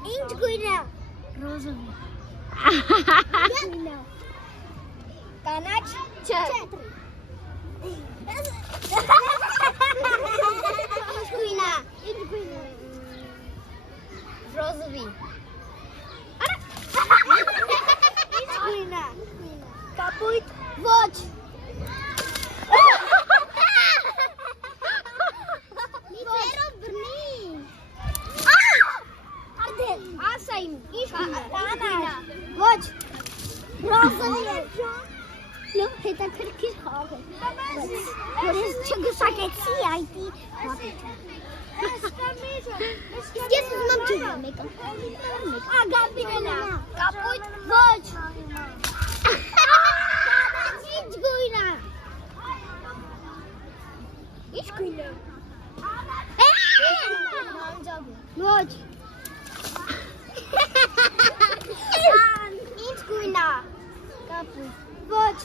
Ինչ գույնը։ Ռոզովի։ Կանաչ։ Չէ։ Ինչ գույնը։ Ինչ գույնը։ Ռոզովի։ Ինչ գույնը։ Կապույտ։ Ոչ։ Միտերով բռնի։ Արդեն, ասայիմ, ինչ գույնը։ Ոչ։ Ռոզովի։ Լավ, հետաքրքիր խաղ է։ Որ ես չգուշակեցի այդի հապետը։ Ես ուզում եմ ջուրը մեկը։ Ագապինն է։ Կապույտ ոչ։ Ինչ գույնը։ Ինչ գույնը։ Ոչ։ Ինչ գույնը։ Կապույտ ոչ։